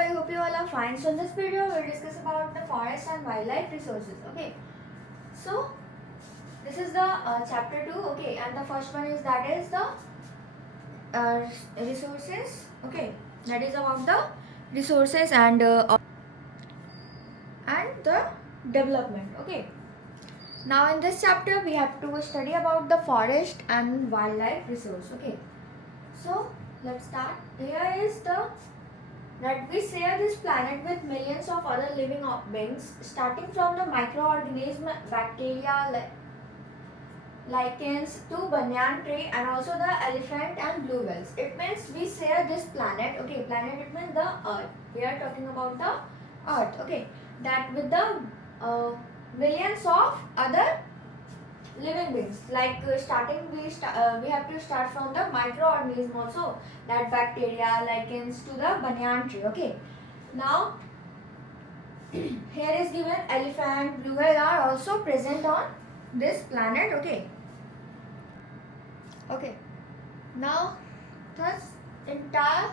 I hope you all are fine. So in this video we'll discuss about the forest and wildlife resources. Okay, so this is the chapter 2. Okay, and the first one is the resources. Okay, that is about the resources and the development. Okay, now in this chapter we have to study about the forest and wildlife resource. Okay, so let's start. Here is the that we share this planet with millions of other living beings, starting from the microorganism, bacteria, lichens to banyan tree, and also the elephant and blue whales. It means we share this planet. Okay, planet it means the Earth. We are talking about the Earth. Okay, that with the millions of other living beings, like starting we have to start from the microorganism also, that bacteria, lichens to the banyan tree. Okay, now here is given elephant, blue whale are also present on this planet. Okay, now thus entire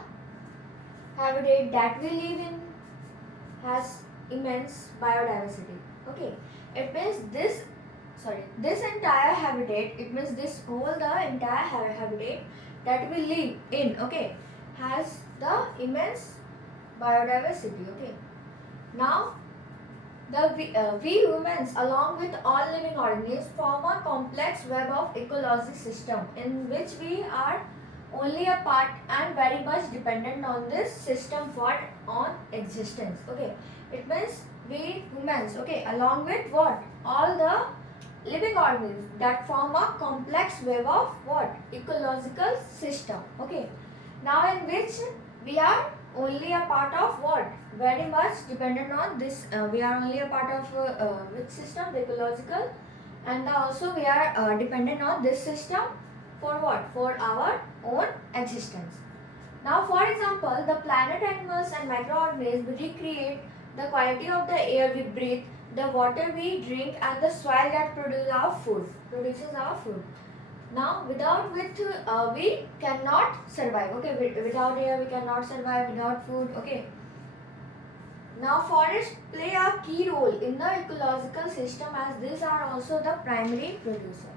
habitat that we live in has immense biodiversity. Okay, it means this entire habitat, it means this whole the entire habitat that we live in, okay, has the immense biodiversity. Okay, now we humans along with all living organisms form a complex web of ecology system in which we are only a part and very much dependent on this system for on existence. Okay, it means we humans, okay, along with what, all the living organisms that form a complex web of what, ecological system. Okay, now in which we are only a part of what, very much dependent on this, we are only a part of which system, the ecological, and also we are dependent on this system for what, for our own existence. Now for example, the planet animals and microorganisms recreate the quality of the air we breathe, the water we drink, and the soil that produces our food. Now without which we cannot survive. Okay, without air we cannot survive, without food. Okay, now forests play a key role in the ecological system as these are also the primary producer.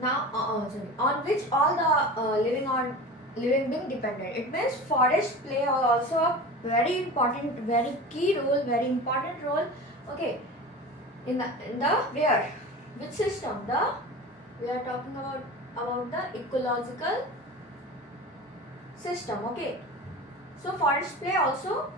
Now on which all the living being dependent. It means forests play also a very important, very key role, very important role. Okay, in the where, which system, the we are talking about the ecological system. Okay, so forests play also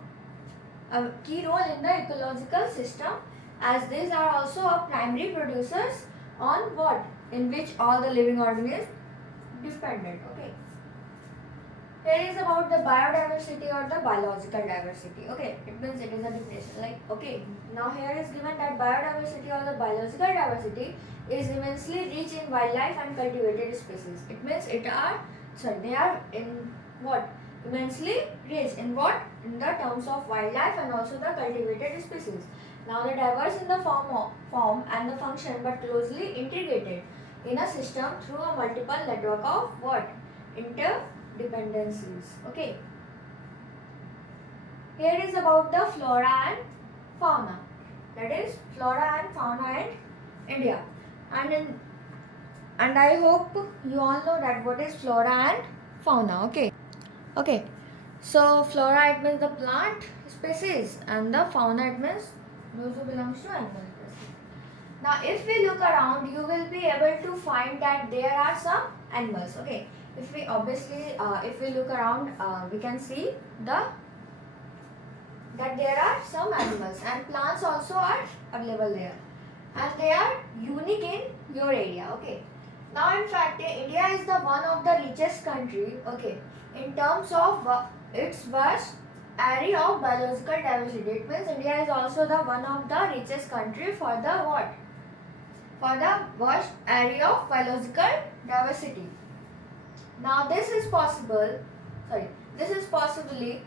a key role in the ecological system as these are also a primary producers on what, in which all the living organisms dependent. Okay, here is about the biodiversity or the biological diversity. Okay, it means it is a definition, like, okay, now here is given that biodiversity or the biological diversity is immensely rich in wildlife and cultivated species. It means they are in what, immensely rich in what, in the terms of wildlife and also the cultivated species. Now they diverse in the form and the function but closely integrated in a system through a multiple network of what, interdependencies. Okay, here is about the flora and fauna, that is flora and fauna in India, and I hope you all know that what is flora and fauna. Okay, so flora it means the plant species and the fauna it means those who belongs to animal species. Now if we look around, you will be able to find that there are some animals. Okay, if we obviously if we look around, we can see that there are some animals and plants also are available there, and they are unique in your area. Okay, now in fact India is the one of the richest country, okay, in terms of its vast area of biological diversity. It means India is also the one of the richest country for the what, for the vast area of biological diversity. Now this is possibly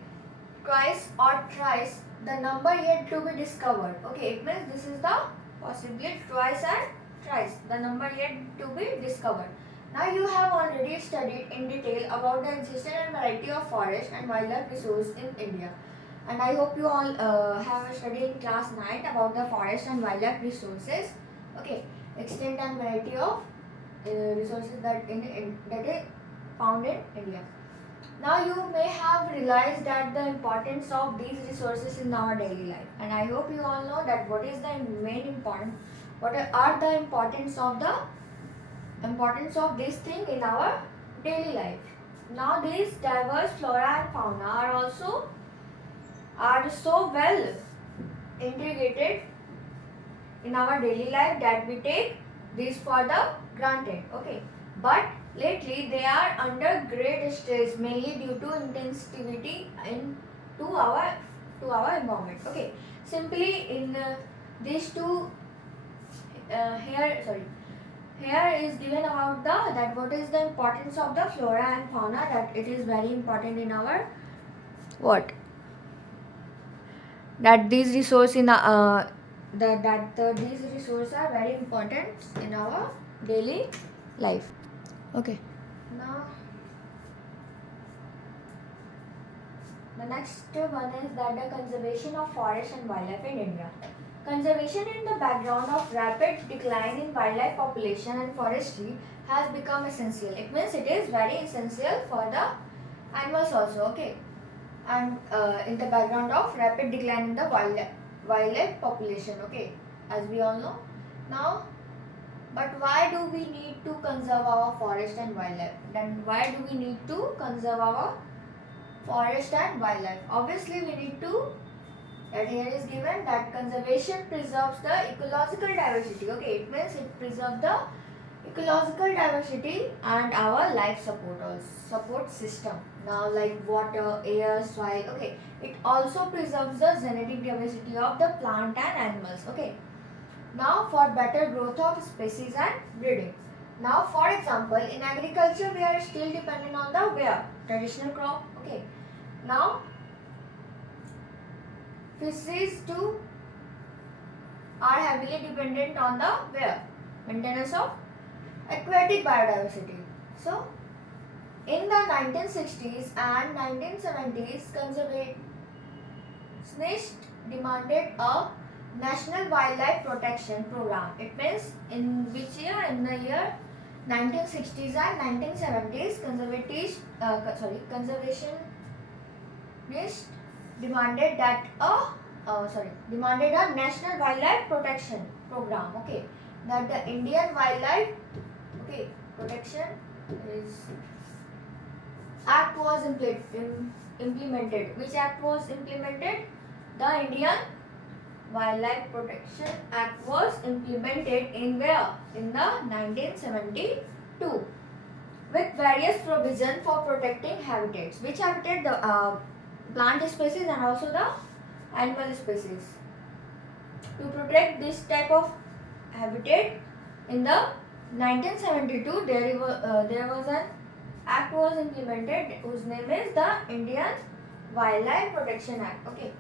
twice or thrice the number yet to be discovered. Okay, it means this is the possibly twice and thrice the number yet to be discovered. Now you have already studied in detail about the existence and variety of forest and wildlife resource in India. And I hope you all have studied in class 9 about the forest and wildlife resources. Okay, extent and variety of resources that is found in India. Now you may have realized that the importance of these resources in our daily life, and I hope you all know that what is the main important, what are the importance of this thing in our daily life. Now these diverse flora and fauna are so well integrated in our daily life that we take these for the granted. Okay, but lately they are under great stress, mainly due to intensivity to our environment. Okay, simply in these two here is given about that what is the importance of the flora and fauna, that it is very important in our that these resources in these resources are very important in our daily life. Okay, now the next one is that the conservation of forest and wildlife in India. Conservation in the background of rapid decline in wildlife population and forestry has become essential. It means it is very essential for the animals also. Okay, and in the background of rapid decline in the wildlife population. Okay, as we all know. Now, but why do we need to conserve our forest and wildlife? Then why do we need to conserve our forest and wildlife? Obviously, we need to. That here is given that conservation preserves the ecological diversity. Okay, it means it preserves the ecological diversity and our life support system. Now, like water, air, soil. Okay, it also preserves the genetic diversity of the plant and animals. Okay, now for better growth of species and breeding. Now, for example, in agriculture we are still dependent on the traditional crop. Okay, now fisheries too are heavily dependent on the maintenance of aquatic biodiversity. So, in the 1960s and 1970s, conservationists demanded a national wildlife protection program. It means in which year? In the year 1960s and 1970s, conservationists demanded a national wildlife protection program. Okay, that the Indian wildlife protection act was implemented. Which act was implemented? The Indian Wildlife Protection Act was implemented in where? In the 1972, with various provisions for protecting habitats. Which habitat? The plant species and also the animal species. To protect this type of habitat, in the 1972 there was an act was implemented whose name is the Indian Wildlife Protection Act. Okay.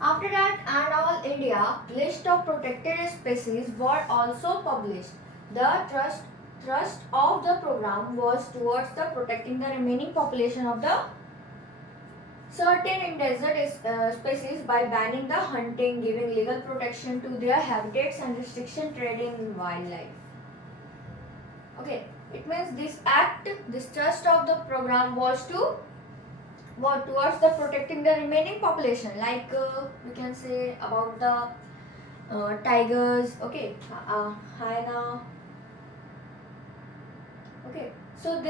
After that, and all India list of protected species were also published. The thrust of the program was towards the protecting the remaining population of the certain endangered species by banning the hunting, giving legal protection to their habitats and restriction trading in wildlife. Okay, it means this thrust of the program was towards the protecting the remaining population, like we can say about the tigers, okay, hyena. Okay, so in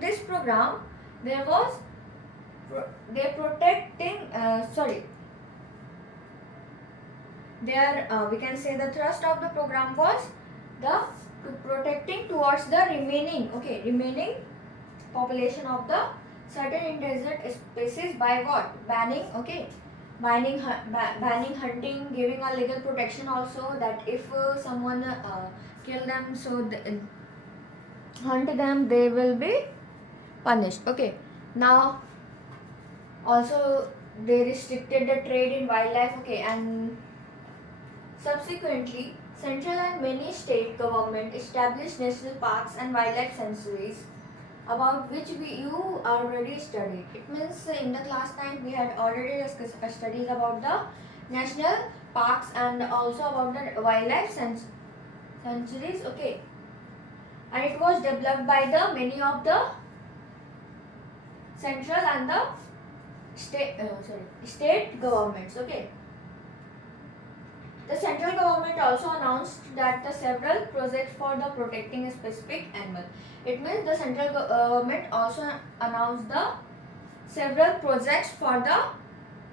this program there was we can say the thrust of the program was the protecting towards the remaining population of the certain endangered species by what? Banning hunting, giving a legal protection also, that if someone kill them, so hunt them, they will be punished. Okay, now also they restricted the trade in wildlife. Okay, and subsequently central and many state government established national parks and wildlife sanctuaries, about which you already studied. It means in the class 9 we had already discussed studies about the national parks and also about the wildlife sanctuaries. Okay, and it was developed by the many of the central and the state governments. Okay, the central government also announced that the several projects for the protecting a specific animal. It means the central government also announced the several projects for the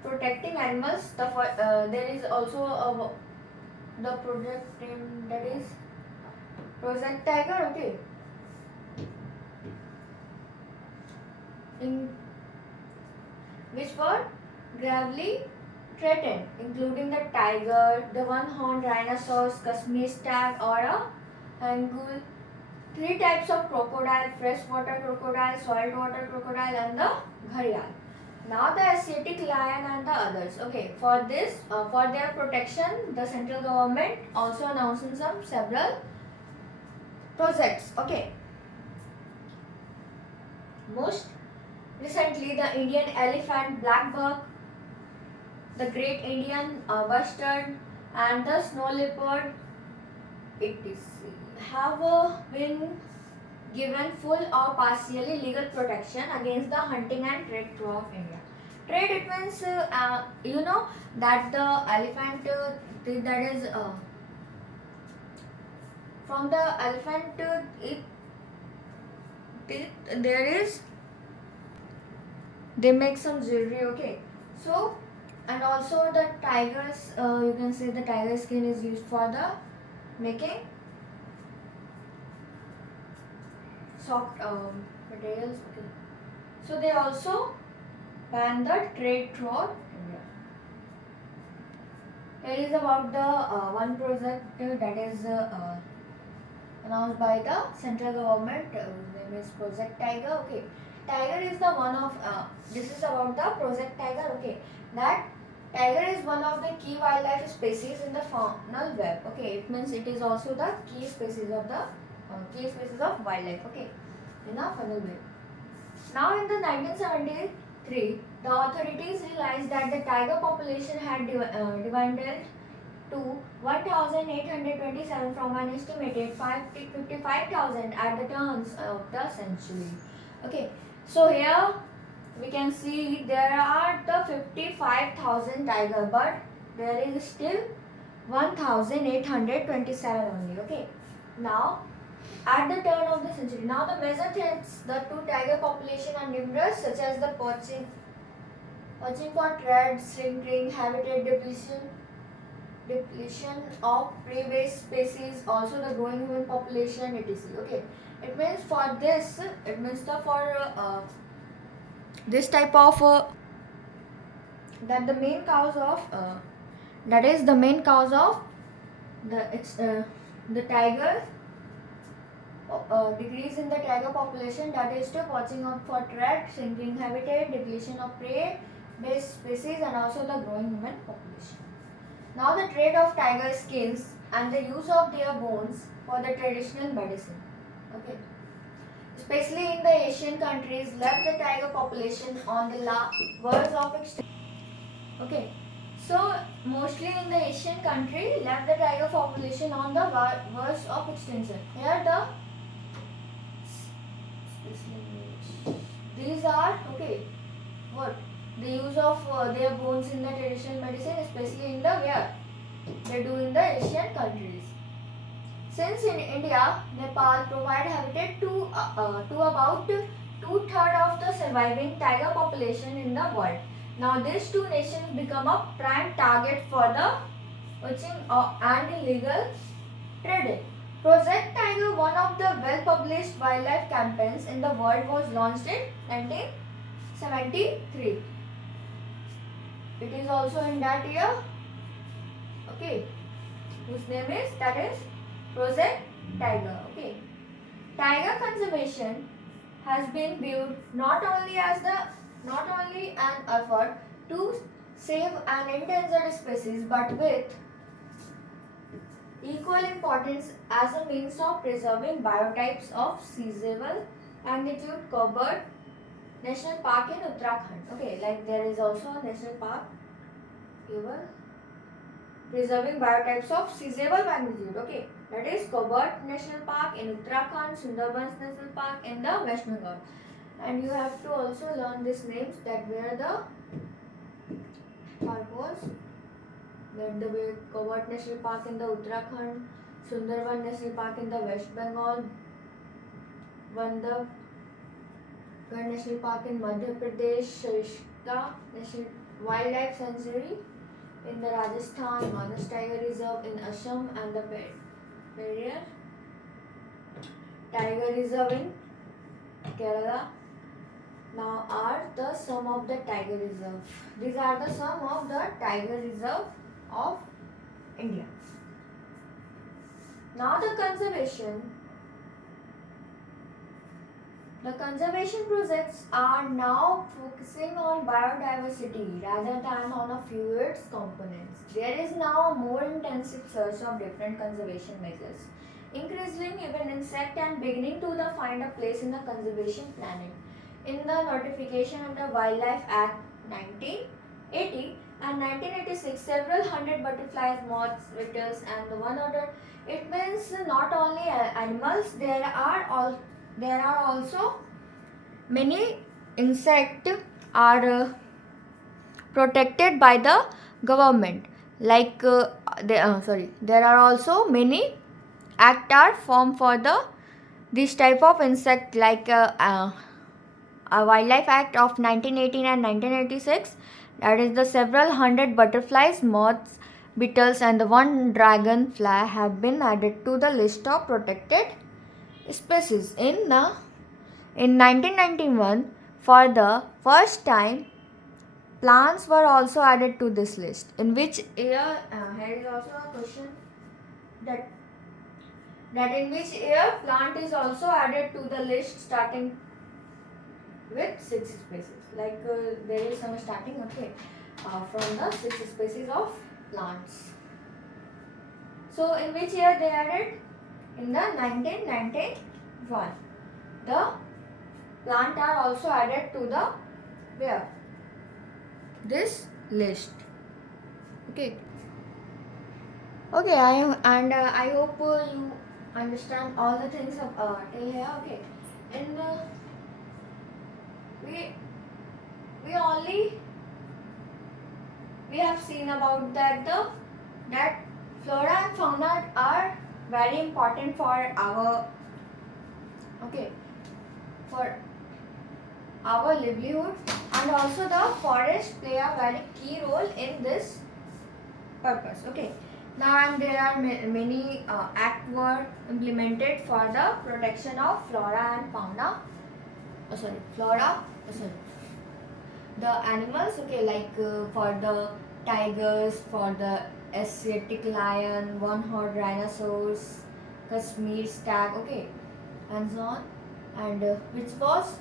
protecting animals. There is also the project name, that is Project Tiger. Okay, in which were gravely threatened, including the tiger, the one-horned rhinoceros, Kashmir stag, or a angle. 3 types of crocodile: freshwater crocodile, saltwater crocodile, and the gharial. Now the Asiatic lion and the others. Okay, for this, for their protection, the central government also announcing several projects. Okay. Most recently, the Indian elephant, black buck, the great Indian bustard, and the snow leopard, etc., have been given full or partially legal protection against the hunting and trade throughout India. Trade, it means you know that the elephant that is from the elephant there is, they make some jewelry. Okay, so and also the tigers, you can say the tiger skin is used for the making soft materials. Okay, so they also ban the trade throughout India. Here is about the one project that is announced by the central government, whose name is Project Tiger. Okay, tiger is the one of this is about the Project Tiger. Okay, that tiger is one of the key wildlife species in the faunal web. Okay, it means it is also the key species of the wildlife. Okay, in the faunal web. Now in the 1973, the authorities realized that the tiger population had dwindled to 1,827 from an estimated 55,000 at the turn of the century. Okay, so here we can see there are the 55,000 tiger, but there is still 1,827 only. Okay, now at the turn of the century, now the major threats the to tiger population are numerous, such as the poaching for trade, shrinking, habitat depletion of prey-based species, also the growing human population, etc. Okay, it means for this, it means the for this type of that the main cause of that is the main cause of the tiger decrease in the tiger population, that is to poaching of for trade, shrinking habitat, depletion of prey-based species, and also the growing human population. Now the trade of tiger skins and the use of their bones for the traditional medicine. Okay, especially in the Asian countries, left the tiger population on the verge of extinction. Okay, so mostly in the Asian country, left the tiger population on the verge of extinction. Here these are okay. What the use of their bones in the traditional medicine, especially in the where they do in the Asian countries. Since in India, Nepal provide habitat to about 2/3 of the surviving tiger population in the world. Now these two nations become a prime target for the poaching and illegal trading. Project Tiger, one of the well-published wildlife campaigns in the world, was launched in 1973. It is also in that year, okay, whose name is, that is Project Tiger. Okay, tiger conservation has been viewed not only an effort to save an endangered species, but with equal importance as a means of preserving biotypes of seasonal magnitude covered National Park in Uttarakhand. Okay, like there is also a national park here preserving biotypes of seasonal magnitude. Okay, that is Cobalt National Park in Uttarakhand, Sundarbans National Park in the West Bengal. And you have to also learn these names, that where the park was, where the Cobalt National Park in the Uttarakhand, Sundarban National Park in the West Bengal, Bandhavgarh National Park in Madhya Pradesh, Sharishka National Wildlife Sanctuary in the Rajasthan, Manas Tiger Reserve in Assam, and the Periyar Tiger Reserve in Kerala. Now are the sum of the tiger reserve. These are the sum of the tiger reserve of India. Now the conservation projects are now focusing on biodiversity rather than on a few its components. There is now a more intensive search of different conservation measures, increasing even insect and beginning to find a place in the conservation planning. In the notification under Wildlife Act 1980 and 1986, several hundred butterflies, moths, beetles, and one other. It means not only animals, there are also many insects are protected by the government. Like there are also many acts are formed for this type of insect, like a Wildlife Act of 1918 and 1986. That is, the several hundred butterflies, moths, beetles, and the one dragonfly have been added to the list of protected species. In 1991, for the first time, plants were also added to this list. In which year? Here is also a question that in which year plant is also added to the list, starting with 6 species. Like there is some starting, okay, from the 6 species of plants. So in which year they added? In the 1991. The plant are also added to the where? This list. Okay. Okay, I hope you understand all the things till here. Okay, and we have seen about that that flora and fauna are very important for our livelihood, and also the forest play a very key role in this purpose. Okay, now and there are many acts were implemented for the protection of flora and fauna. The animals. Okay, like for the tigers, for the Asiatic lion, one-horned rhinoceros, Kashmir stag. Okay, and so on. And which was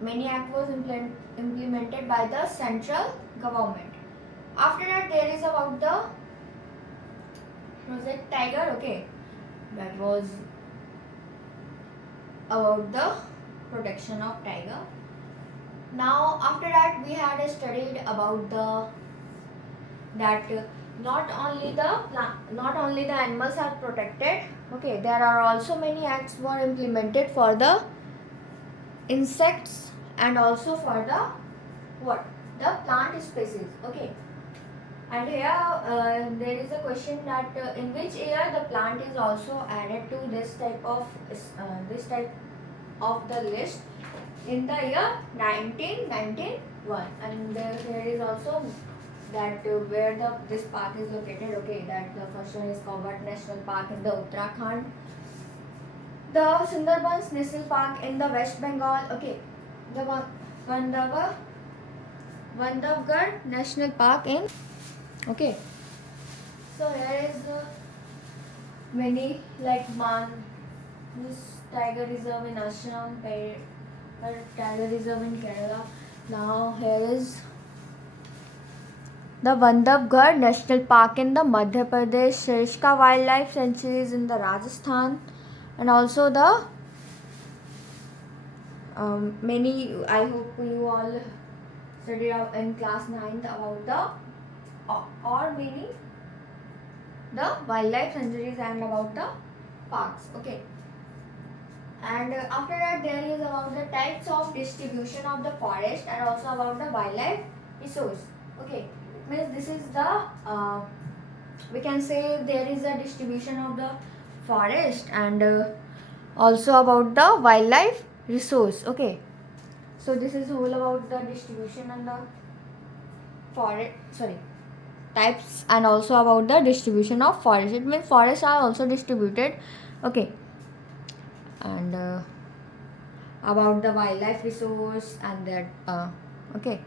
many act was implemented by the central government. After that, there is about the Project Tiger. Okay, that was about the protection of tiger. Now after that, we had studied about that not only the animals are protected. Okay, there are also many acts were implemented for the insects and also for the plant species. Okay, and here there is a question that in which year the plant is also added to this type of the list. In the year 1991, and there is also that where this park is located. Okay, that the first one is Cobalt National Park in the Uttarakhand, the Sundarbans National Park in the West Bengal. Okay, the Bandhavgarh National Park in. Okay, so here is many like this Tiger Reserve in Assam, Tiger Reserve in Kerala. Now here is the Bandhavgarh National Park in the Madhya Pradesh, Shrishka Wildlife Sanctuary is in the Rajasthan, and also the many, I hope you all studied out in class 9th about the or many the wildlife sanctuaries and about the parks. Okay, and after that there is about the types of distribution of the forest and also about the wildlife resource. Okay, means this is the we can say there is a distribution of the forest and also about the wildlife resource. Okay, so this is all about the distribution and the forest, sorry, types and also about the distribution of forest. It means forests are also distributed. Okay, and about the wildlife resource and that okay,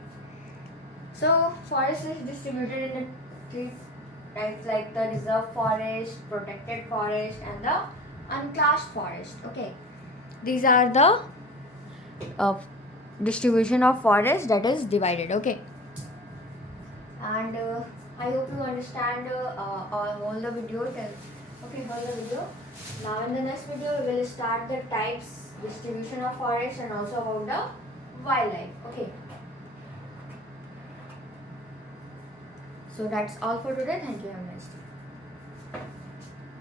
so forest is distributed in the three types like the reserve forest, protected forest and the unclassed forest. Okay, these are the uh, distribution of forest that is divided. Okay, and I hope you understand all the video okay, all the video. Now in the next video we will start the types, distribution of forest and also about the wildlife. Okay, so that's all for today. Thank you. Have a nice day.